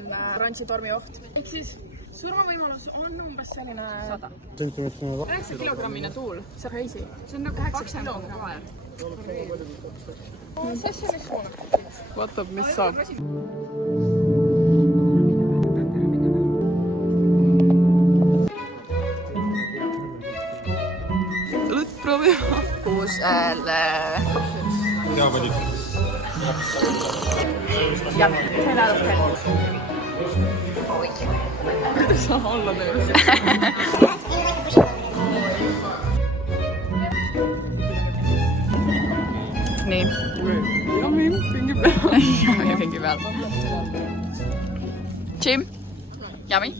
on oranžitormi oht. Ehk siis surmavõimalus on umbes selline 9 kilogrammine tuul. See on crazy. See on nagu 8 kiloga kaer. Sessionis suunab. Vaatab, mis saab. Lõtt proovima. Kuusele. Teapadik. Jah, see on ääralt Kuidas sa olla teemas? Nii. Jami, pingi peal. Jami pingi peal. Jim? Jami?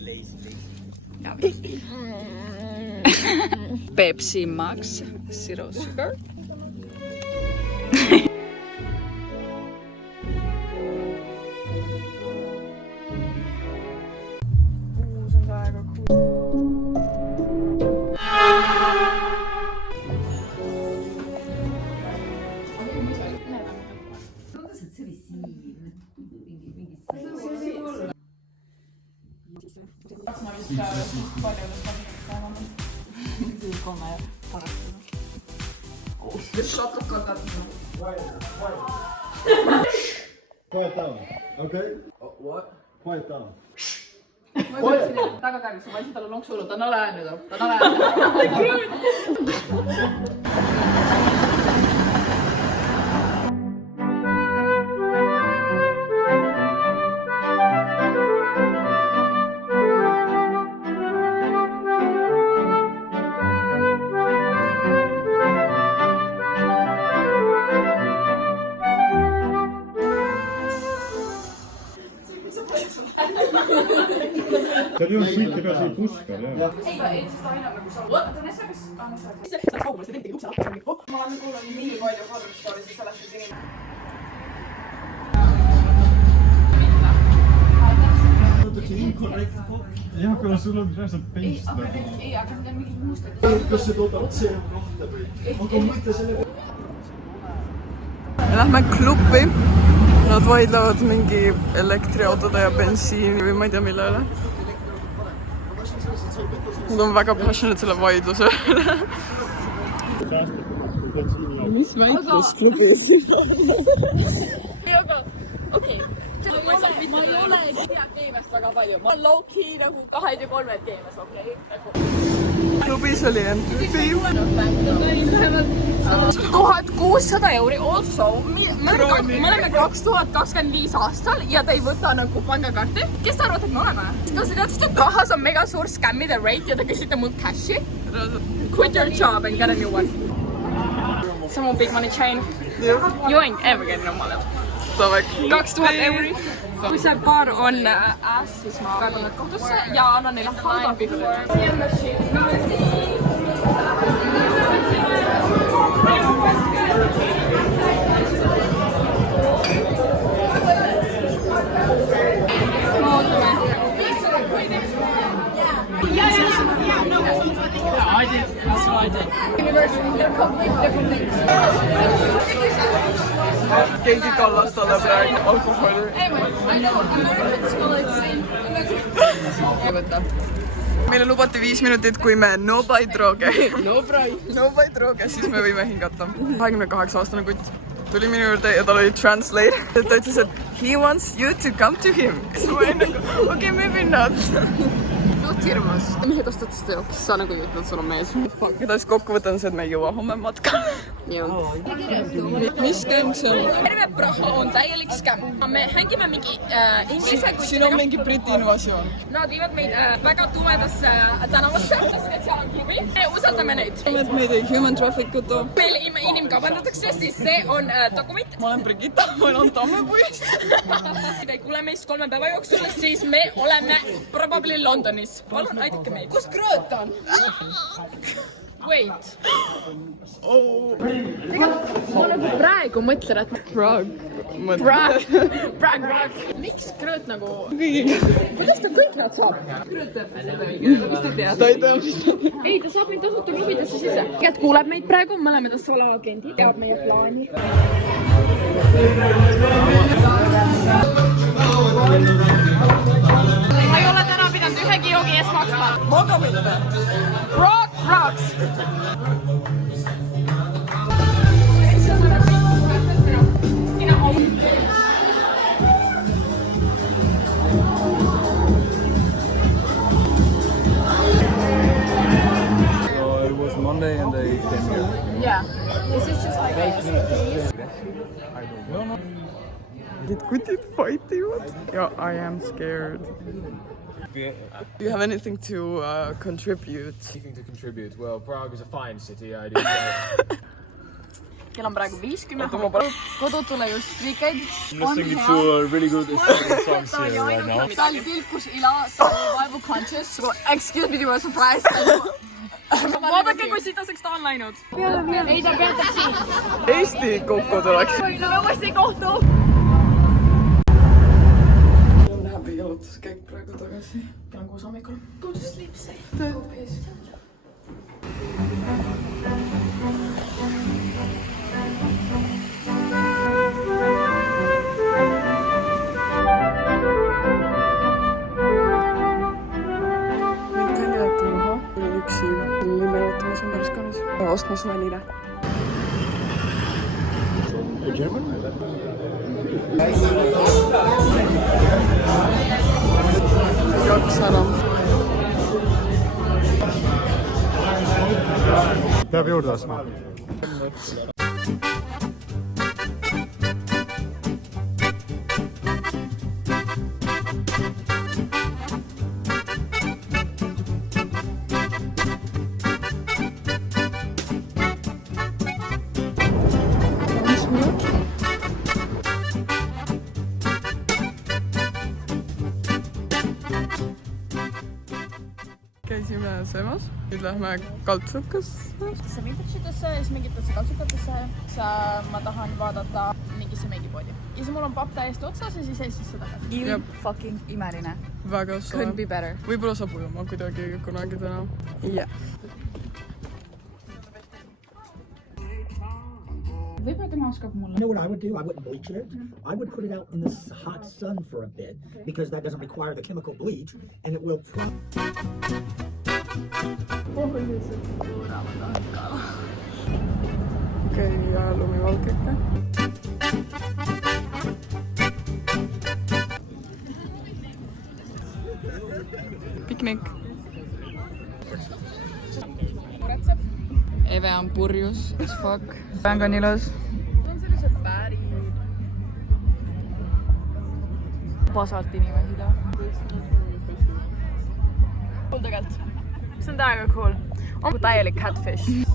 Jami. Pepsi Max, zero sugar. Quiet down, okay? What? Quiet down. Taga käigus, ma võisin talle lonksuulu, ta on alaääne too. Ta on alaääne. See on ju sõita ka siin puskar, jah. Ei, sest aina nagu sa... Võtta nästa, kes... See on kaugel, see tegi ukse lahti. Ma olen kuulnud nii palju kodusstoori, siis sellest inimene. Jah, kuna sul on reaalselt peist. Ei, aga need on mingid muustad. Kas see toodab otse rohte või? Aga mõtle selle... Lähme klubi. Nad vaidlevad mingi elektriautode ja bensiini või ma ei tea mille üle. Nad on väga passionate selle vaidluse üle. Mis väiklusklubi siin on? Aga, okei. Ma ei ole tea keemest väga palju. Ma olen low-key nagu 2 ja 3 keemes, okei? Klubis oli entry. 1600 euri also. Me oleme 2025 aastal ja te ei võta nagu pangakaarti. Kes te arvate, et me oleme? Kas te teadsite, et rahas on mega suur scammide rate ja te küsite mult cashi? Quit your job and get a new one. Some big money chain. You ain't ever getting no money. 2000 euri. Kui see paar on ass, siis ma kaeban nad kohtusse ja annan neile halva pihku. Keegi kallas talle praegu alkoholi. Meile lubati 5 minutit, kui me no buy droge, siis me võime hingata. 28-aastane kutt tuli minu juurde ja tal oli translate. Ta ütles, et he wants you to come to him. Siis ma olin nagu, okay, maybe not. Suht hirmus. Mehed ostatast teoks, sa nagu ei ütled, sul on mees. Keda siis kokku võtan see, et me ei jõua homme matkale. Mis skämm see on? Terve Praha on täielik skämm. Me hängime mingi inglise kuttidega. Siin on mingi briti invasioon. Nad viivad meid väga tumedasse tänavasse, et seal on klubi. Me usaldame neid. Meid ei human traffic uta. Meil inimkaubandatakse, siis see on dokument. Ma olen Brigitta, ma olen Tammepuist. Kui te ei kuule meist 3 päeva jooksul, siis me oleme probably Londonis. Palun, aidake meid. Kus Krõõt on? Wait. Ma nagu praegu mõtlen, et... Prague. Miks Krõõt nagu... Kuidas ta kõik nad saab? Krõõt teab välja või? Mis ta teab? Ta ei tea, mis ta teab. Ei, ta saab meid tasuta klubidesse sisse. Kes kuuleb meid praegu, me oleme ta salaagendid. Teab meie plaani. Brogi ees maksma. ma ka mitte. Brock rocks. It was Monday and they came here. Yeah. Is this just like a Need kutid fightivad. Yeah, I am scared. Do you have anything to contribute? Anything to contribute? Well, Prague is a fine city, I do say. kell on praegu 50. Kodutule just friikeid. I'm listening to a really good Estonian songs here right now. tal tilkus ila, ta oli vaevu conscious. Excuse me, you were surprised. Vaadake, kui sitaseks ta on läinud. Ei, ta peatab siis. Eesti kokku tuleks. No me uuesti ei kohtu. On häbi jalutuskäik praegu tagasi. Kell on 6 hommikul. Go to sleep safe. Go piss. Limeottamas on päris kaunis. Ostmas vanile. Kaks ära. Peab juurde ostma. Käisime söömas, nüüd lähme kaltsukasse. Mingitesse vipsitesse ja siis mingitesse kaltsukatesse. Ma tahan vaadata mingisse meigipoodi. Ja siis mul on papp täiesti otsas ja siis Eestisse tagasi. Jep. Fucking imeline. Väga soe. Couldn't be better. Võib-olla saab ujuma kuidagi kunagi täna. Yeah. Võib-olla tema oskab mulle. You know what I would do? I wouldn't bleach it. I would put it out in the hot sun for a bit because that doesn't require the chemical bleach and it will. Okei, ja lumivalkeke. Piknik. Eve on purjus as fuck. Mäng on ilus. See on sellised päri Basalt inimesi ta. cool tegelikult. See on täiega cool. On täielik catfish.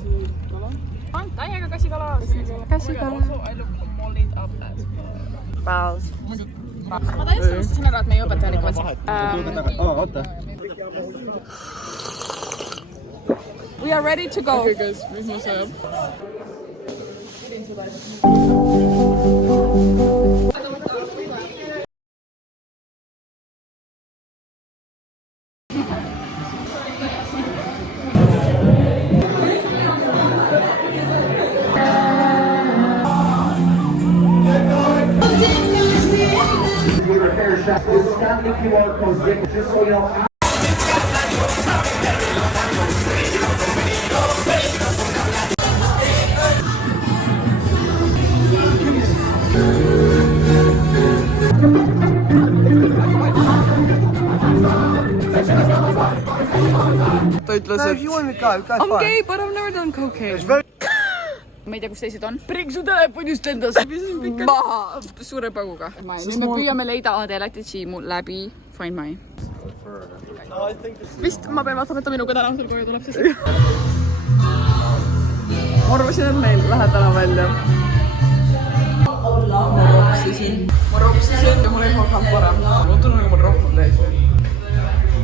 On täiega käsikala. Käsikala. I look mollied up as Pals. ma täiesti unustasin ära, et meie õpetaja oli kvalsi. Oota. We are ready to go. Okay guys, vihma sajab. Ta ütles, et I'm gay, but I've never done cocaine. Ma ei tea, kus teised on. Pring su telefonist lendas. Maha. Suure põguga. Nüüd me püüame leida AD Latitši läbi Find My. Vist ma pean vaatama, et ta minuga täna õhtul koju tuleb siis. ma arvasin, et meil lähed täna välja. Ma ropsisin ja mul ei hakanud parem. Ma tunnen, nagu mul rohkem leidnud.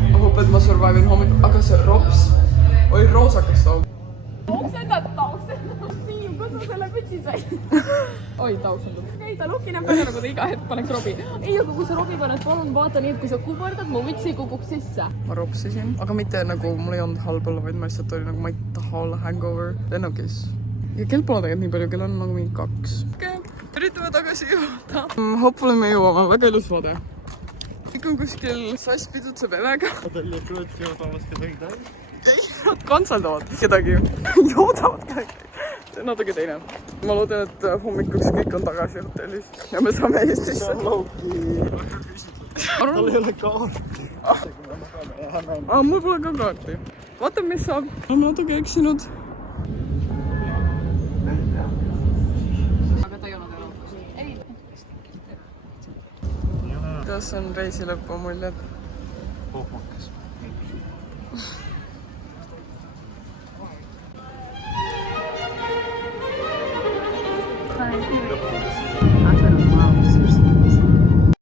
Ma hoop, et ma survivin hommikul, aga see rops oli roosakas too. Siim, kus sa selle pütsi sai? Oi, tausendub. Ei, ta lukineb väga nagu ta iga hetk paneks robi. Ei, aga kui sa robi paned, palun vaata nii, et kui sa kuberdad, mu vits ei kukuks sisse. Ma ropsisin, aga mitte nagu mul ei olnud halb olla, vaid ma lihtsalt oli nagu ma ei taha olla hangover lennukis. Ja kell pole tegelikult nii palju, kell on nagu mingi 2. Üritame tagasi jõuda. Hopefully me jõuame, väga ilus vaade. kõik on kuskil sass pidutseb Evega. ei, nad kantseldavad kedagi. joodavad kedagi. see on natuke teine. ma loodan, et hommikuks kõik on tagasi hotellis ja me saame Eestisse. tal ei ole kaarti. mul pole ka kaarti. vaata, mis saab. oleme natuke eksinud. aga ta ei olnud Euroopas. ei. kuidas on reisi lõpu muljed? Pohmakas.